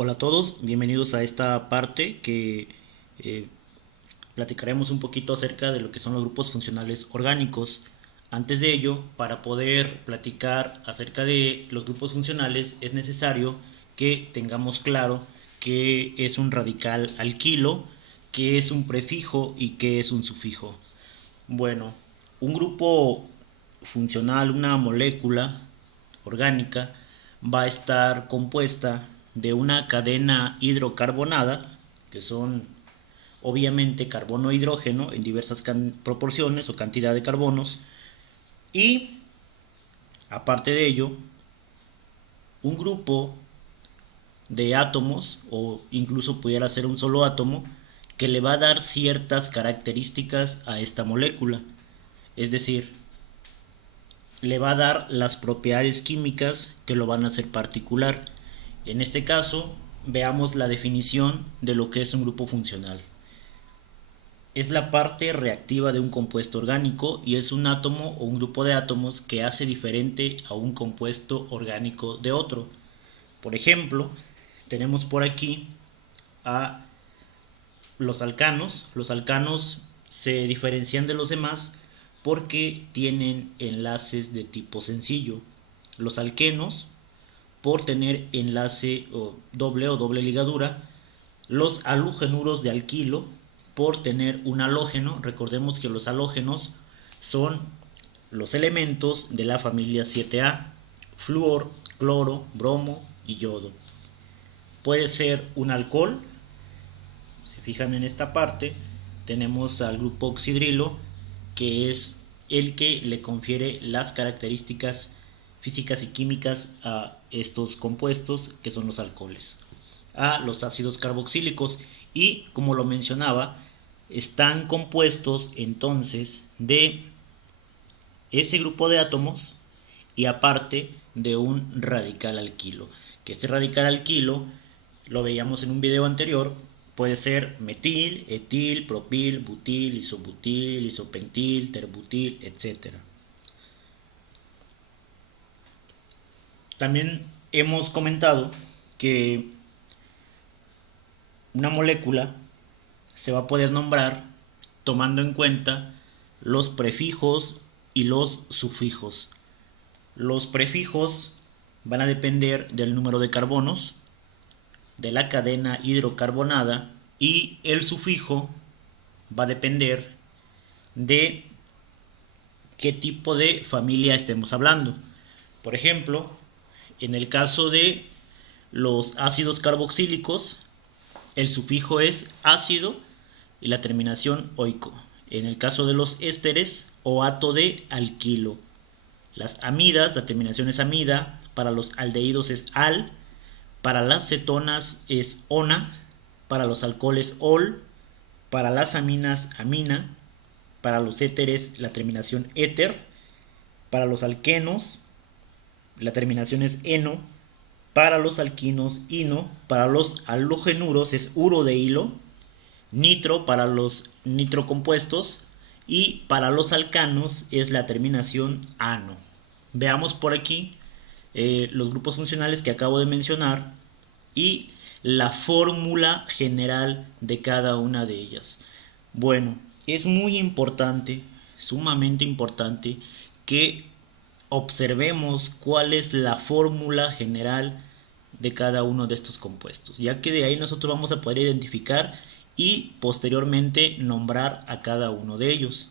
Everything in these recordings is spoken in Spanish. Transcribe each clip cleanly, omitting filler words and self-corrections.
Hola a todos, bienvenidos a esta parte que eh, platicaremos un poquito acerca de lo que son los grupos funcionales orgánicos. Antes de ello, para poder platicar acerca de los grupos funcionales es necesario que tengamos claro qué es un radical alquilo, qué es un prefijo y qué es un sufijo. Bueno, un grupo funcional, una molécula orgánica, va a estar compuesta de una cadena hidrocarbonada, que son obviamente carbono-hidrógeno en diversas proporciones o cantidad de carbonos, y aparte de ello, un grupo de átomos, o incluso pudiera ser un solo átomo, que le va a dar ciertas características a esta molécula. Es decir, le va a dar las propiedades químicas que lo van a hacer particular. En este caso, veamos la definición de lo que es un grupo funcional. Es la parte reactiva de un compuesto orgánico y es un átomo o un grupo de átomos que hace diferente a un compuesto orgánico de otro. Por ejemplo, tenemos por aquí a los alcanos. Los alcanos se diferencian de los demás porque tienen enlaces de tipo sencillo. Los alquenos por tener enlace o doble ligadura. Los halogenuros de alquilo por tener un halógeno. Recordemos que los halógenos son los elementos de la familia 7A: flúor, cloro, bromo y yodo. Puede ser un alcohol. Se fijan en esta parte, tenemos al grupo oxidrilo, que es el que le confiere las características físicas y químicas a estos compuestos que son los alcoholes. A los ácidos carboxílicos, y como lo mencionaba, están compuestos entonces de ese grupo de átomos y aparte de un radical alquilo, que este radical alquilo lo veíamos en un video anterior. Puede ser metil, etil, propil, butil, isobutil, isopentil, terbutil, etcétera. También hemos comentado que una molécula se va a poder nombrar tomando en cuenta los prefijos y los sufijos. Los prefijos van a depender del número de carbonos de la cadena hidrocarbonada, y el sufijo va a depender de qué tipo de familia estemos hablando. Por ejemplo, en el caso de los ácidos carboxílicos, el sufijo es ácido y la terminación oico. En el caso de los ésteres, oato de alquilo. Las amidas, la terminación es amida. Para los aldehídos es al. Para las cetonas es ona. Para los alcoholes ol. Para las aminas amina. Para los éteres la terminación éter. Para los alquenos la terminación es eno. Para los alquinos ino. Para los halogenuros es uro de hilo. Nitro para los nitrocompuestos, y para los alcanos es la terminación ano. Veamos por aquí los grupos funcionales que acabo de mencionar y la fórmula general de cada una de ellas. Bueno, es muy importante, sumamente importante, que observemos cuál es la fórmula general de cada uno de estos compuestos, ya que de ahí nosotros vamos a poder identificar y posteriormente nombrar a cada uno de ellos.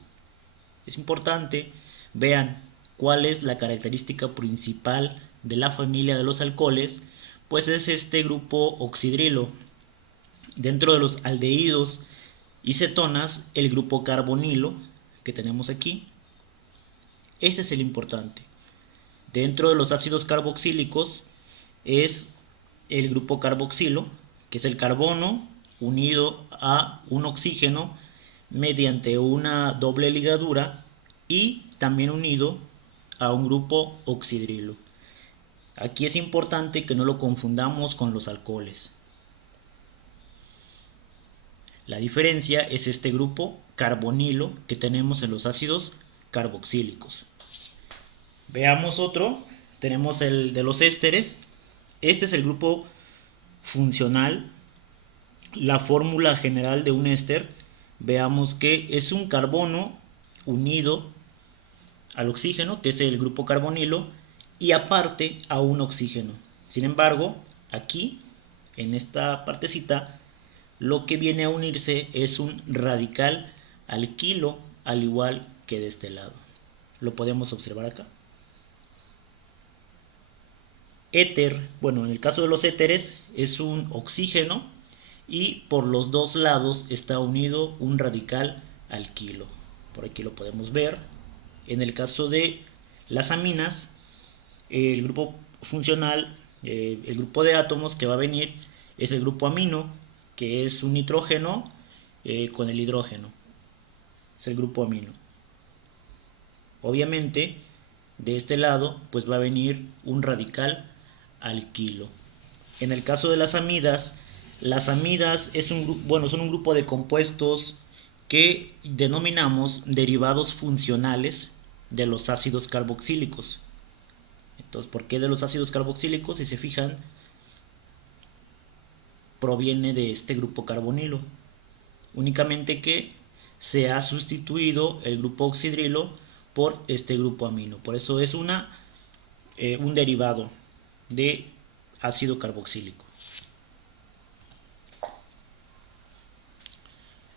Es importante, vean cuál es la característica principal de la familia de los alcoholes, pues es este grupo oxidrilo. Dentro de los aldehídos y cetonas, el grupo carbonilo que tenemos aquí, este es el importante. Dentro de los ácidos carboxílicos es el grupo carboxilo, que es el carbono unido a un oxígeno mediante una doble ligadura y también unido a un grupo oxidrilo. Aquí es importante que no lo confundamos con los alcoholes. La diferencia es este grupo carbonilo que tenemos en los ácidos carboxílicos. Veamos otro. Tenemos el de los ésteres. Este es el grupo funcional, la fórmula general de un éster, veamos que es un carbono unido al oxígeno, que es el grupo carbonilo, y aparte a un oxígeno. Sin embargo, aquí, en esta partecita, lo que viene a unirse es un radical alquilo, al igual que de este lado. Lo podemos observar acá. Éter, bueno, en el caso de los éteres es un oxígeno y por los dos lados está unido un radical alquilo. Por aquí lo podemos ver. En el caso de las aminas, el grupo funcional, el grupo de átomos que va a venir es el grupo amino, que es un nitrógeno con el hidrógeno. Es el grupo amino. Obviamente, de este lado, pues va a venir un radical alquilo. En el caso de las amidas es son un grupo de compuestos que denominamos derivados funcionales de los ácidos carboxílicos. Entonces, ¿por qué de los ácidos carboxílicos? Si se fijan, proviene de este grupo carbonilo. Únicamente que se ha sustituido el grupo oxidrilo por este grupo amino. Por eso es un derivado de ácido carboxílico.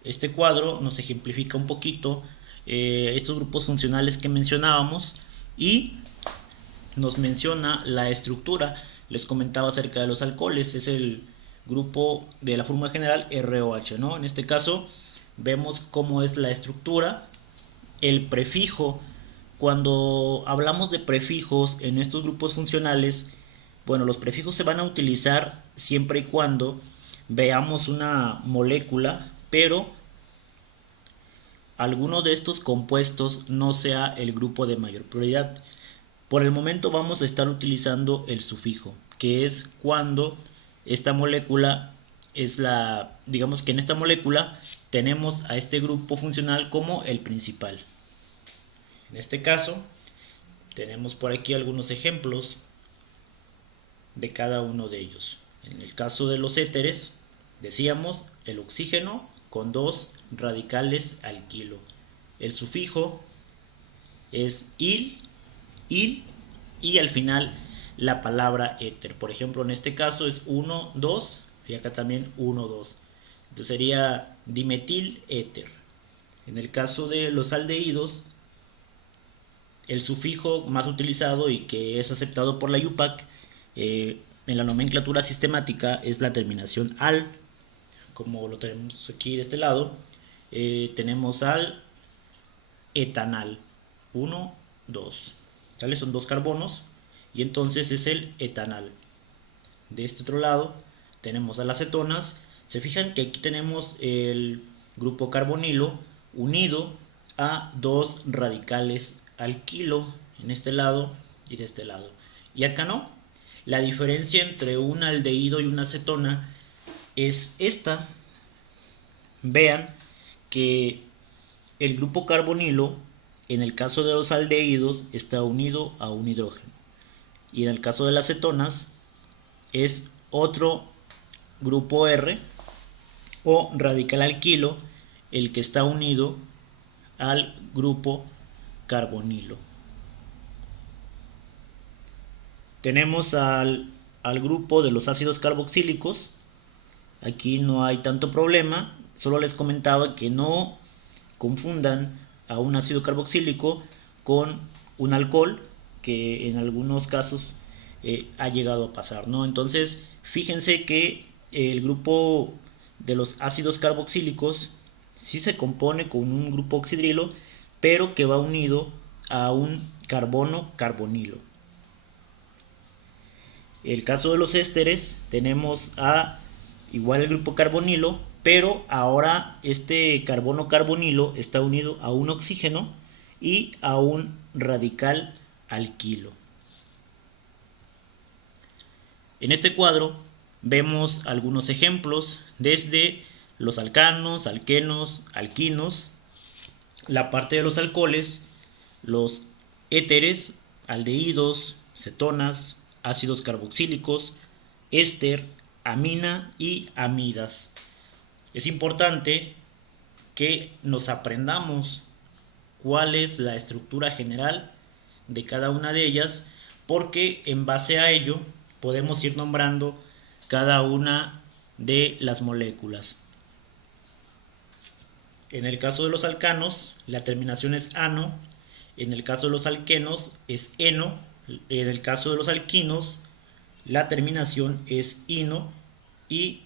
Este cuadro nos ejemplifica un poquito estos grupos funcionales que mencionábamos y nos menciona la estructura. Les comentaba acerca de los alcoholes, es el grupo de la fórmula general ROH, ¿no? En este caso vemos cómo es la estructura, el prefijo. Cuando hablamos de prefijos en estos grupos funcionales, bueno, los prefijos se van a utilizar siempre y cuando veamos una molécula, pero alguno de estos compuestos no sea el grupo de mayor prioridad. Por el momento vamos a estar utilizando el sufijo, que es cuando esta molécula digamos que en esta molécula tenemos a este grupo funcional como el principal. En este caso, tenemos por aquí algunos ejemplos de cada uno de ellos. En el caso de los éteres, decíamos el oxígeno con dos radicales alquilo. El sufijo es il y al final la palabra éter. Por ejemplo, en este caso es 1, 2 y acá también 1, 2. Entonces sería dimetil éter. En el caso de los aldehídos, el sufijo más utilizado y que es aceptado por la IUPAC en la nomenclatura sistemática es la terminación al, como lo tenemos aquí de este lado. Tenemos al etanal, 1, 2. ¿Sale? Son dos carbonos y entonces es el etanal. De este otro lado tenemos a las cetonas. Se fijan que aquí tenemos el grupo carbonilo unido a dos radicales alquilo en este lado y de este lado. Y acá no. La diferencia entre un aldehído y una cetona es esta. Vean que el grupo carbonilo en el caso de los aldehídos está unido a un hidrógeno y en el caso de las cetonas es otro grupo R o radical alquilo el que está unido al grupo carbonilo. Tenemos al grupo de los ácidos carboxílicos. Aquí no hay tanto problema, solo les comentaba que no confundan a un ácido carboxílico con un alcohol, que en algunos casos ha llegado a pasar, ¿no? Entonces, fíjense que el grupo de los ácidos carboxílicos sí se compone con un grupo oxidrilo, pero que va unido a un carbono carbonilo. El caso de los ésteres, tenemos igual el grupo carbonilo, pero ahora este carbono carbonilo está unido a un oxígeno y a un radical alquilo. En este cuadro vemos algunos ejemplos desde los alcanos, alquenos, alquinos, la parte de los alcoholes, los éteres, aldehídos, cetonas, ácidos carboxílicos, éster, amina y amidas. Es importante que nos aprendamos cuál es la estructura general de cada una de ellas, porque en base a ello podemos ir nombrando cada una de las moléculas. En el caso de los alcanos, la terminación es ano. En el caso de los alquenos es eno. En el caso de los alquinos, la terminación es ino. Y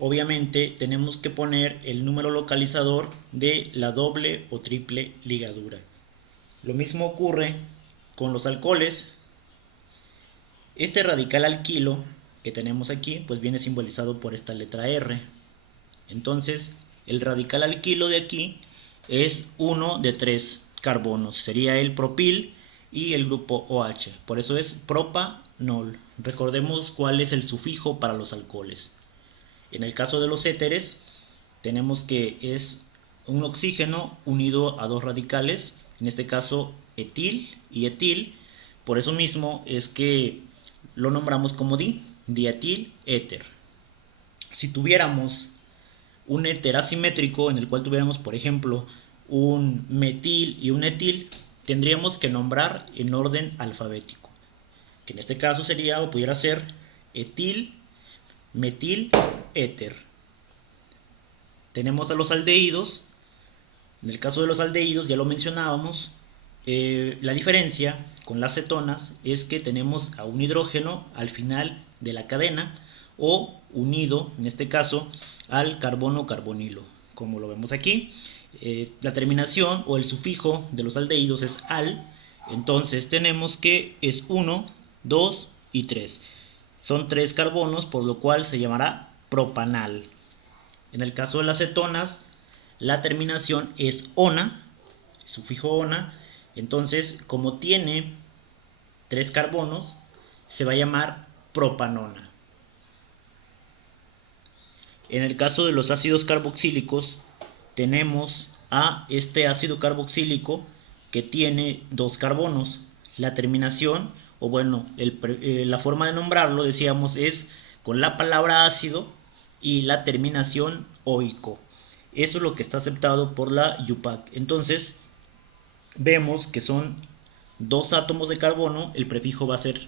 obviamente tenemos que poner el número localizador de la doble o triple ligadura. Lo mismo ocurre con los alcoholes. Este radical alquilo que tenemos aquí pues viene simbolizado por esta letra R. Entonces el radical alquilo de aquí es uno de 3 carbonos, sería el propil y el grupo OH, por eso es propanol. Recordemos cuál es el sufijo para los alcoholes. En el caso de los éteres tenemos que es un oxígeno unido a 2 radicales, en este caso etil y etil, por eso mismo es que lo nombramos como dietil éter. Si tuviéramos un éter asimétrico en el cual tuviéramos, por ejemplo, un metil y un etil, tendríamos que nombrar en orden alfabético, que en este caso sería o pudiera ser etil, metil, éter. Tenemos a los aldehídos. En el caso de los aldehídos ya lo mencionábamos, la diferencia con las cetonas es que tenemos a un hidrógeno al final de la cadena o unido, en este caso, al carbono carbonilo, como lo vemos aquí. La terminación o el sufijo de los aldehídos es al, entonces tenemos que es 1, 2 y 3. Son 3 carbonos, por lo cual se llamará propanal. En el caso de las cetonas, la terminación es ona, sufijo ona, entonces como tiene 3 carbonos, se va a llamar propanona. En el caso de los ácidos carboxílicos, tenemos a este ácido carboxílico que tiene 2 carbonos. La terminación, o bueno, la forma de nombrarlo, decíamos, es con la palabra ácido y la terminación oico. Eso es lo que está aceptado por la IUPAC. Entonces, vemos que son 2 átomos de carbono, el prefijo va a ser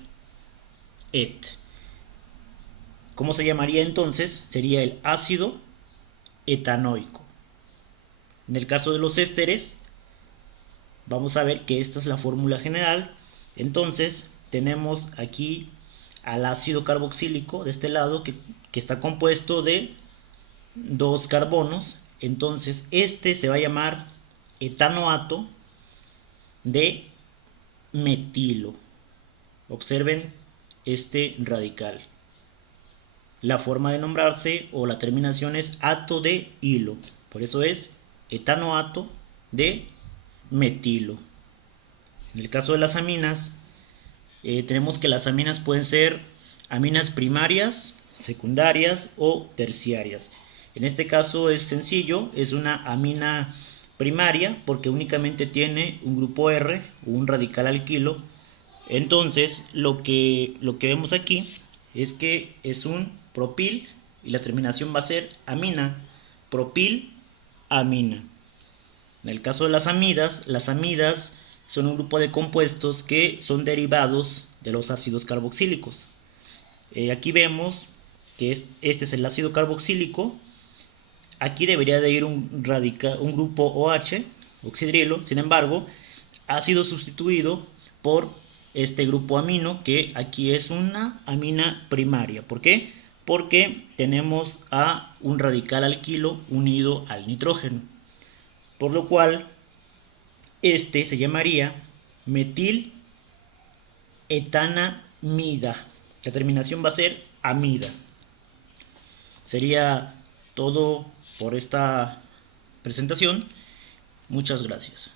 et. ¿Cómo se llamaría entonces? Sería el ácido etanoico. En el caso de los ésteres, vamos a ver que esta es la fórmula general. Entonces, tenemos aquí al ácido carboxílico de este lado que está compuesto de 2 carbonos. Entonces, este se va a llamar etanoato de metilo. Observen este radical. La forma de nombrarse o la terminación es ato de hilo. Por eso es etanoato de metilo. En el caso de las aminas, tenemos que las aminas pueden ser aminas primarias, secundarias o terciarias. En este caso es sencillo, es una amina primaria porque únicamente tiene un grupo R o un radical alquilo. Entonces lo que vemos aquí es que es un propil y la terminación va a ser amina, propil, amina. En el caso de las amidas son un grupo de compuestos que son derivados de los ácidos carboxílicos. Aquí vemos que este es el ácido carboxílico. Aquí debería de ir un grupo OH, oxidrilo, sin embargo, ha sido sustituido por este grupo amino, que aquí es una amina primaria. ¿Por qué? Porque tenemos a un radical alquilo unido al nitrógeno, por lo cual este se llamaría metil etanamida. La terminación va a ser amida. Sería todo por esta presentación. Muchas gracias.